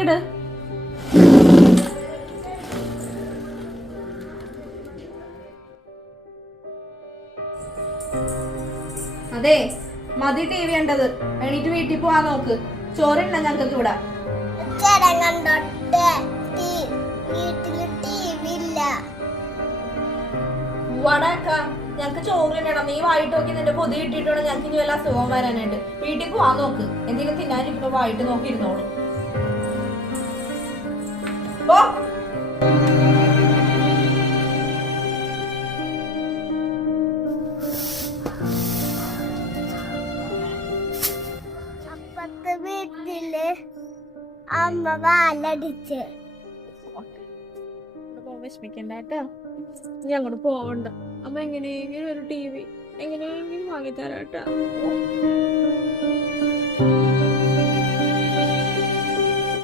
അങ്ങോട്ടിട്. അതെ, മതി T V കണ്ടത്. എണീറ്റ് വീട്ടിൽ പോവാൻ നോക്ക്. ചോറുണ്ട ഞങ്ങൾക്ക് ഇവിടെ. വടക്ക ഞങ്ങക്ക് ചോറ് തിന്നണം. നീ വായിട്ട് നോക്കി നിന്റെ പൊതി കിട്ടിയിട്ടാണ് ഞങ്ങൾക്ക് ഇനി വല്ല അസുഖം വരാനായിട്ട്. വീട്ടിൽ പോവാൻ നോക്ക്. എന്തെങ്കിലും തിന്നാനിരിക്കണോ വായിട്ട് നോക്കിയിരുന്നോളൂ. അപ്പത്തെ വീട്ടില് അമ്മ വാലടിച്ച് വിഷമിക്കണ്ട കേട്ടാ. നീ അങ്ങോട്ട് പോവണ്ട. അമ്മ എങ്ങനെയെങ്കിലും ഒരു ടി വി എങ്ങനെയെങ്കിലും വാങ്ങിത്തരാട്ടാ.